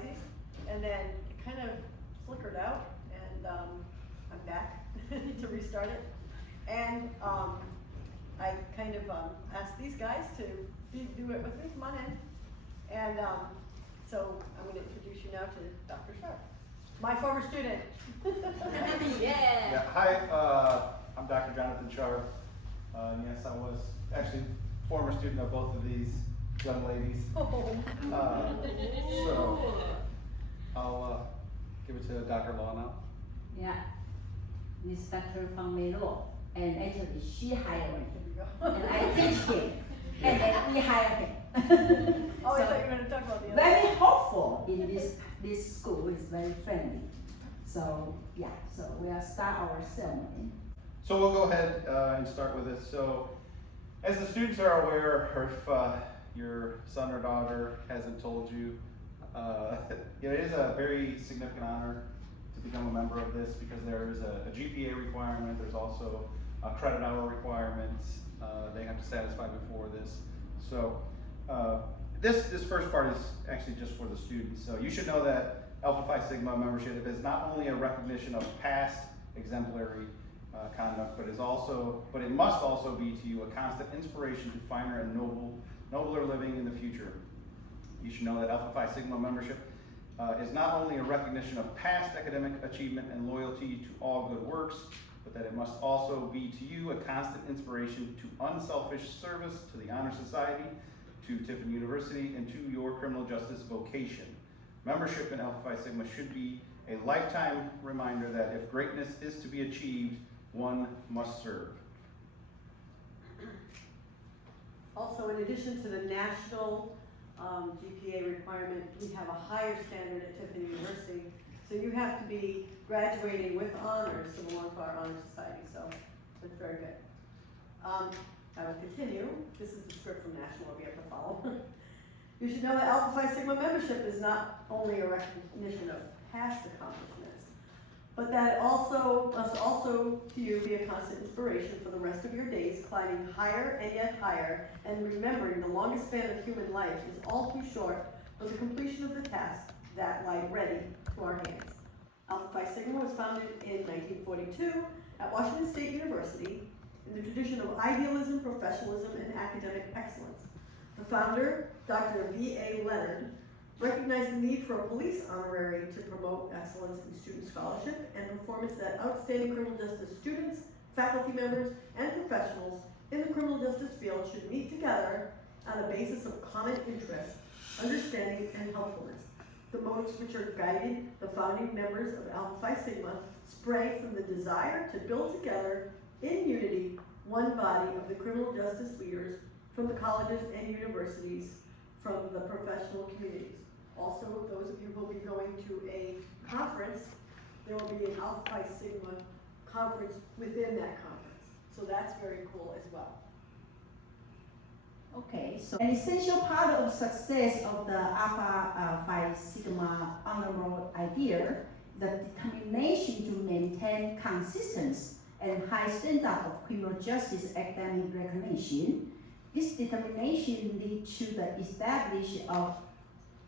Pisces, and then it kind of flickered out, and I'm back. I need to restart it. And I kind of asked these guys to do it with me. Come on in. And so I'm going to introduce you now to Dr. Sharp, my former student. Yeah. Hi, I'm Dr. Jonathan Sharp. Yes, I was actually former student of both of these young ladies. So I'll give it to Dr. Law now. Yeah, this is Dr. Fang-Mei Law, and actually she hired me, and I teach him, and then we hire him. Oh, I thought you were going to talk about the other. Very hopeful in this school. It's very friendly. So yeah, so we'll start our ceremony. So we'll go ahead and start with this. So as the students are aware, or if your son or daughter hasn't told you, it is a very significant honor to become a member of this, because there is a GPA requirement. There's also a credit hour requirements they have to satisfy before this. So this first part is actually just for the students. So you should know that Alpha Phi Sigma membership is not only a recognition of past exemplary conduct, but it must also be to you a constant inspiration to finer and nobler living in the future. You should know that Alpha Phi Sigma membership is not only a recognition of past academic achievement and loyalty to all good works, but that it must also be to you a constant inspiration to unselfish service to the Honor Society, to Tiffin University, and to your criminal justice vocation. Membership in Alpha Phi Sigma should be a lifetime reminder that if greatness is to be achieved, one must serve. Also, in addition to the national GPA requirement, we have a higher standard at Tiffin University. So you have to be graduating with honors to belong to our honor society. So that's very good. I will continue. This is the script from national we have to follow. You should know that Alpha Phi Sigma membership is not only a recognition of past accomplishments, but that it also must also to you be a constant inspiration for the rest of your days, climbing higher and yet higher, and remembering the longest span of human life is all too short for the completion of the tasks that lie ready to our hands. Alpha Phi Sigma was founded in 1942 at Washington State University in the tradition of idealism, professionalism, and academic excellence. The founder, Dr. V.A. Leonard, recognized the need for a police honorary to promote excellence in student scholarship and performance that outstanding criminal justice students, faculty members, and professionals in the criminal justice field should meet together on a basis of common interest, understanding, and helpfulness. The motives which are guiding the founding members of Alpha Phi Sigma sprang from the desire to build together in unity one body of the criminal justice leaders from the colleges and universities, from the professional communities. Also, those of you who will be going to a conference, there will be an Alpha Phi Sigma conference within that conference. So that's very cool as well. Okay, so an essential part of success of the Alpha Phi Sigma honorable idea, the determination to maintain consistency and high standard of criminal justice academic recognition. This determination leads to the establishment of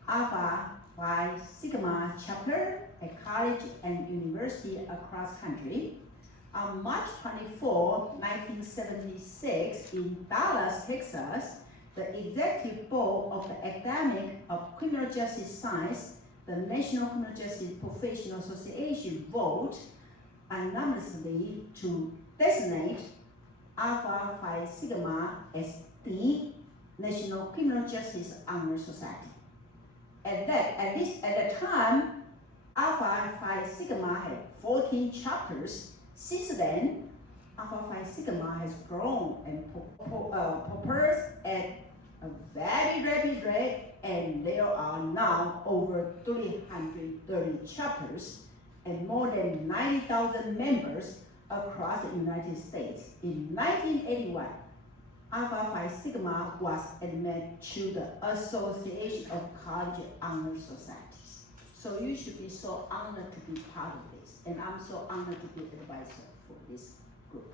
Alpha Phi Sigma chapter at college and university across country. On March 24, 1976, in Dallas, Texas, the Executive Board of the Academic of Criminal Justice Science, the National Criminal Justice Professional Association, voted unanimously to designate Alpha Phi Sigma as the National Criminal Justice Honor Society. At that time, Alpha Phi Sigma had 14 chapters. Since then, Alpha Phi Sigma has grown and progressed at a very rapid rate, and there are now over 330 chapters and more than 90,000 members across the United States. In 1981, Alpha Phi Sigma was admitted to the Association of College Honor Societies. So you should be so honored to be part of this, and I'm so honored to be an advisor for this group.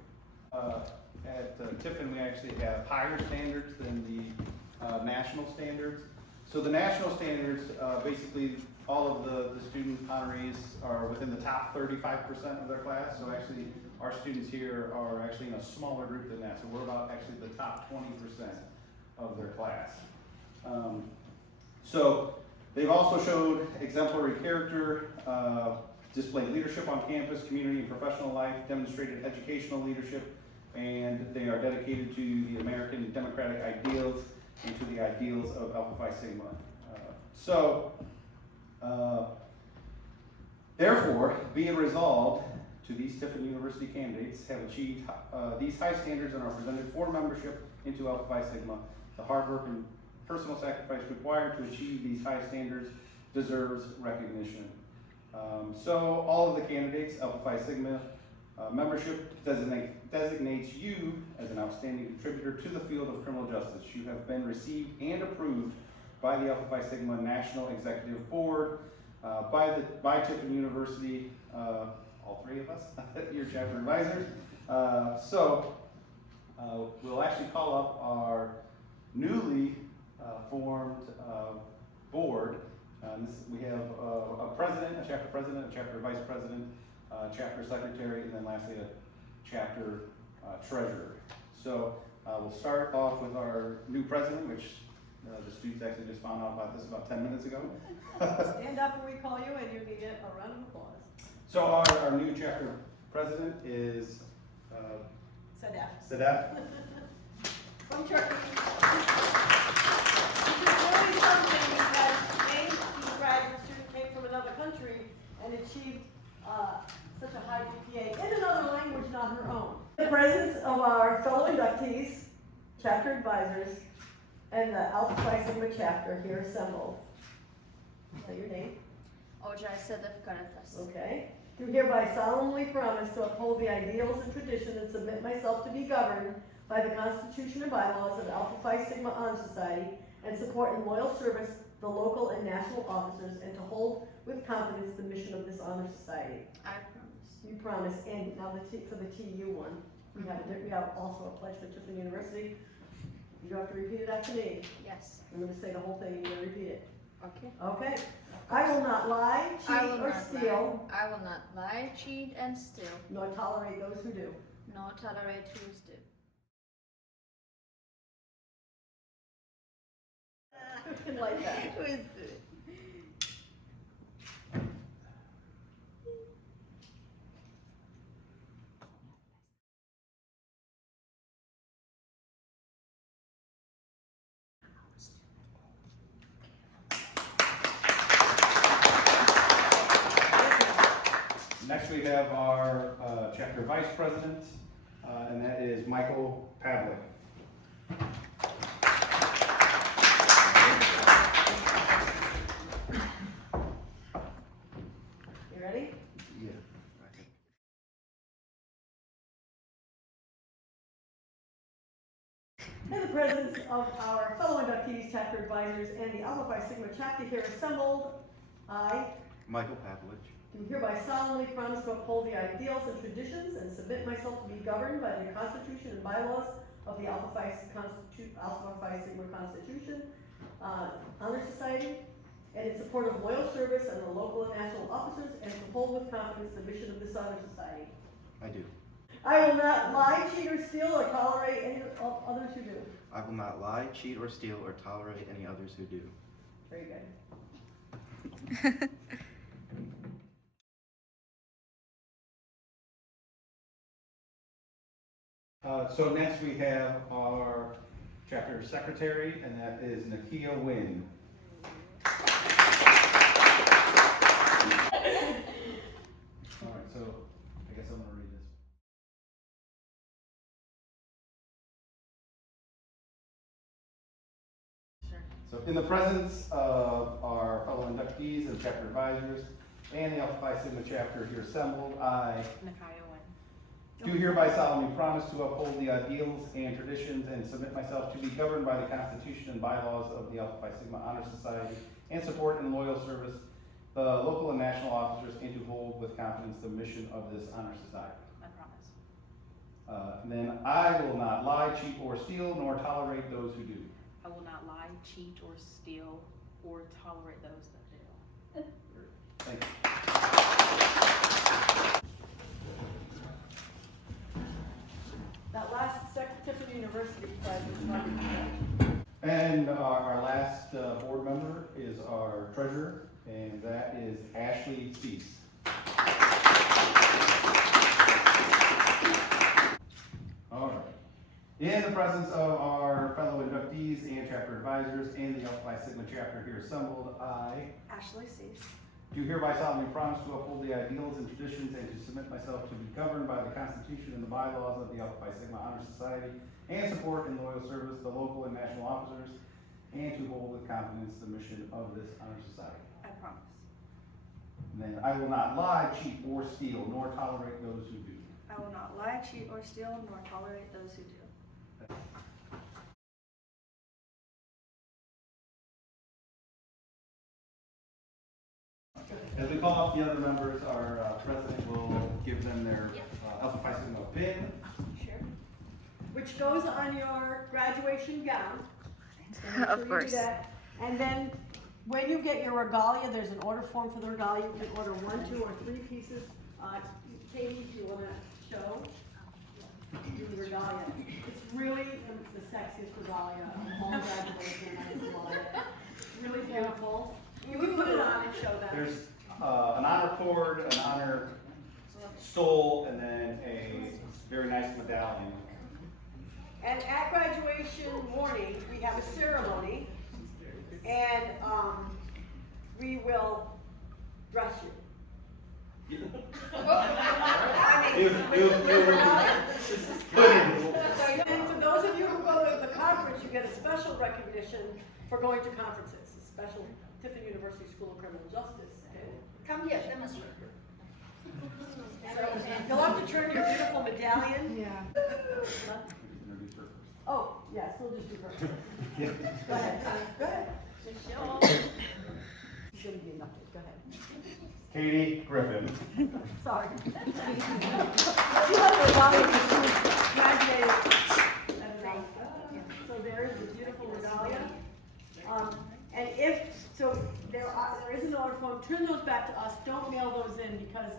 At Tiffin, we actually have higher standards than the national standards. So the national standards, basically all of the student honorees are within the top 35% of their class. So actually, our students here are actually in a smaller group than that. So we're about actually the top 20% of their class. So they've also showed exemplary character, displayed leadership on campus, community, and professional life, demonstrated educational leadership, and they are dedicated to the American democratic ideals and to the ideals of Alpha Phi Sigma. Therefore, be it resolved to these Tiffin University candidates have achieved these high standards and are presented for membership into Alpha Phi Sigma. The hard work and personal sacrifice required to achieve these high standards deserves recognition. So all of the candidates, Alpha Phi Sigma membership designates you as an outstanding contributor to the field of criminal justice. You have been received and approved by the Alpha Phi Sigma National Executive Board, by Tiffin University, all three of us, your chapter advisors. We'll actually call up our newly formed board. We have a president, a chapter vice president, chapter secretary, and then lastly a chapter treasurer. So we'll start off with our new president, which the students actually just found out about this about 10 minutes ago. Stand up when we call you, and you can get a round of applause. So our new chapter president is Sadaf. From Turkey. This is really something that many graduate students came from another country and achieved such a high GPA in another language, not her own. In the presence of our fellow inductees, chapter advisors, and the Alpha Phi Sigma chapter here assembled. Is that your name? Athaide-Victor. Okay. Do hereby solemnly promise to uphold the ideals and tradition and submit myself to be governed by the Constitution and bylaws of Alpha Phi Sigma Honor Society and support in loyal service the local and national officers and to hold with confidence the mission of this honor society. I promise. You promise. And now for the TU one, we have also a pledge to Tiffin University. You have to repeat it after me. Yes. I'm going to say the whole thing and you're going to repeat it. Okay. Okay. I will not lie, cheat, or steal, I will not lie, cheat, and steal, nor tolerate those who do. nor tolerate who do. Who can like that? Who is this? Next we have our chapter vice president, and that is Michael Pavlik. You ready? Yeah. In the presence of our fellow inductees, chapter advisors, and the Alpha Phi Sigma chapter here assembled, I Michael Pavlich. do hereby solemnly promise to uphold the ideals and traditions and submit myself to be governed by the Constitution and bylaws of the Alpha Phi Sigma Constitution, Honor Society, and in support of loyal service and the local and national officers, and to hold with confidence the mission of this honor society. I do. I will not lie, cheat, or steal, or tolerate any of others who do. I will not lie, cheat, or steal, or tolerate any others who do. Very good. So next we have our chapter secretary, and that is Nakia Wynn. All right, so I guess I'm gonna read this. Sure. So in the presence of our fellow inductees and chapter advisors and the Alpha Phi Sigma chapter here assembled, I do hereby solemnly promise to uphold the ideals and traditions and submit myself to be governed by the Constitution and bylaws of the Alpha Phi Sigma Honor Society and support in loyal service the local and national officers and to hold with confidence the mission of this honor society. I promise. And then I will not lie, cheat, or steal, nor tolerate those who do. I will not lie, cheat, or steal, or tolerate those that do. Thank you. That last Tiffin University pledge is hard to do. And our last board member is our treasurer, and that is Ashley Cease. All right. In the presence of our fellow inductees and chapter advisors and the Alpha Phi Sigma chapter here assembled, I Ashley Cease. do hereby solemnly promise to uphold the ideals and traditions and to submit myself to be governed by the Constitution and the bylaws of the Alpha Phi Sigma Honor Society and support and loyal service the local and national officers and to hold with confidence the mission of this honor society. I promise. And then I will not lie, cheat, or steal, nor tolerate those who do. I will not lie, cheat, or steal, nor tolerate those who do. As we call up the other members, our president will give them their Alpha Phi Sigma pin. Sure. Which goes on your graduation gown. So make sure Of you do course. that. And then when you get your regalia, there's an order form for the regalia. You can order 1, 2, or 3 pieces. Katie, do you want to show the regalia? It's really the sexiest regalia of the whole graduation. I love it. Really beautiful. You can put it on and show them. There's an honor cord, an honor stole, and then a very nice medallion. And at graduation morning, we have a ceremony, and we will dress you. And for those of you who go to the conference, you get a special recognition for going to conferences, a special Tiffin University School of Criminal Justice. Come here, demonstrate. So you'll have to turn your beautiful medallion. Yeah. Oh, yes, we'll just do her. Yeah. Go ahead, go ahead. Michelle. She's gonna be enough, go ahead. Katie Griffin. Sorry. You have the regalia because she was graduated. So there is a beautiful regalia. And so there is an order form, turn those back to us, don't mail those in because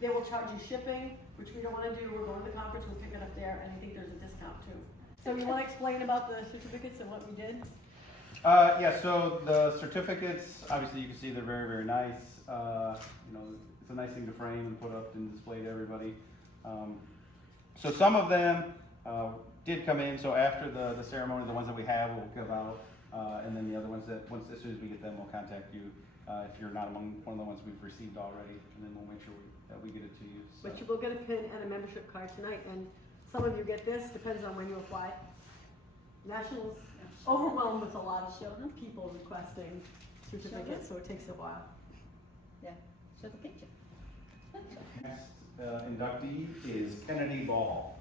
they will charge you shipping, which we don't wanna do, we're going to the conference, we'll pick it up there, and I think there's a discount too. So you wanna explain about the certificates and what we did? Yeah, so the certificates, obviously you can see they're very, very nice. It's a nice thing to frame and put up and display to everybody. So some of them did come in, so after the ceremony, the ones that we have will give out. And then the other ones that, as soon as we get them, we'll contact you if you're not among one of the ones we've received already, and then we'll make sure that we get it to you. So. But you will get a pin and a membership card tonight, and some of you get this, depends on when you apply. Nationals overwhelmed with a lot of people requesting certificates, so it takes a while. Yeah, show the picture. Next inductee is Kennedy Ball.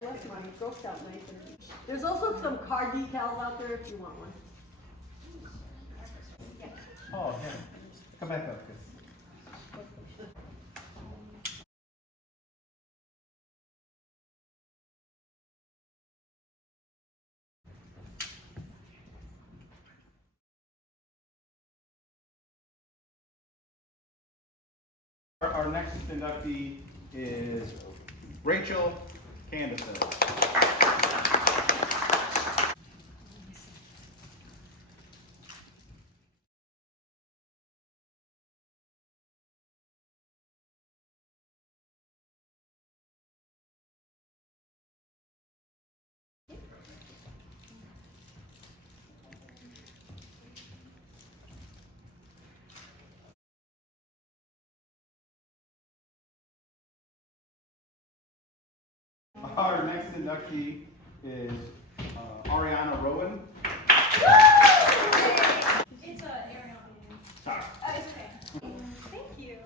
That's money, grossed out nice. There's also some card decals out there if you want one. Oh, yeah. Come back up, Chris. Our next inductee is Rachel Candace. Our next inductee is Ariana Rowan. It's Ariana. Sorry. It's okay. Thank you.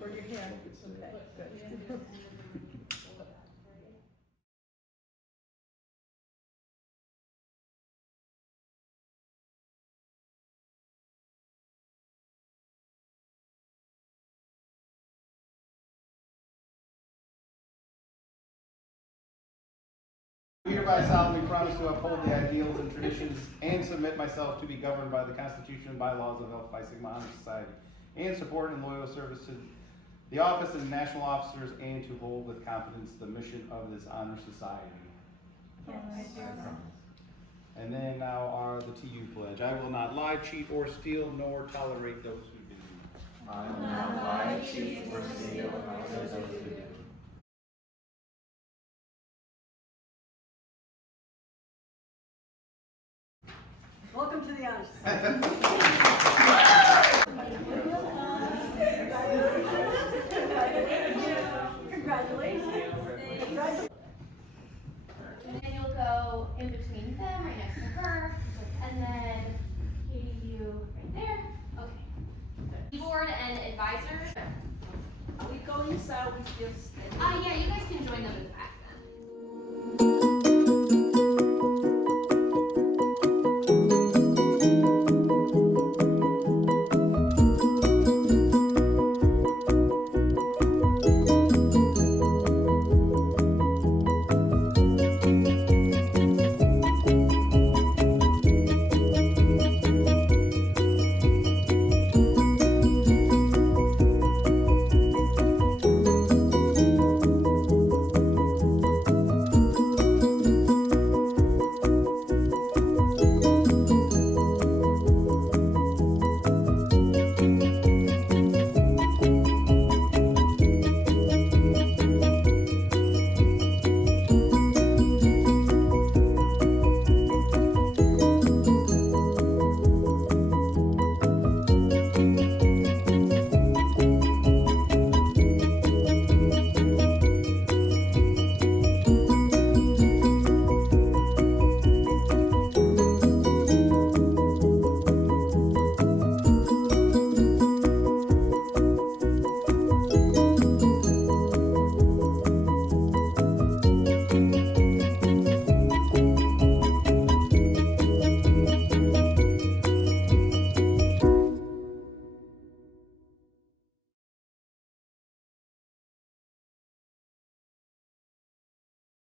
For your hand. Okay, good. Hereby solemnly promise to uphold the ideals and traditions and submit myself to be governed by the Constitution and bylaws of Alpha Phi Sigma Honor Society, and support and loyal service to the office and national officers, and to hold with confidence the mission of this honor society. And then now are the TU pledge. I will not lie, cheat, or steal, nor tolerate those who do. I will not lie, cheat, or steal, nor those who do. Welcome to the Honor Society. Congratulations. And then you'll go in between them, right next to her, and then Katie, you right there. Okay. Board and advisors. Are we going inside? We still stay? Yeah, you guys can join them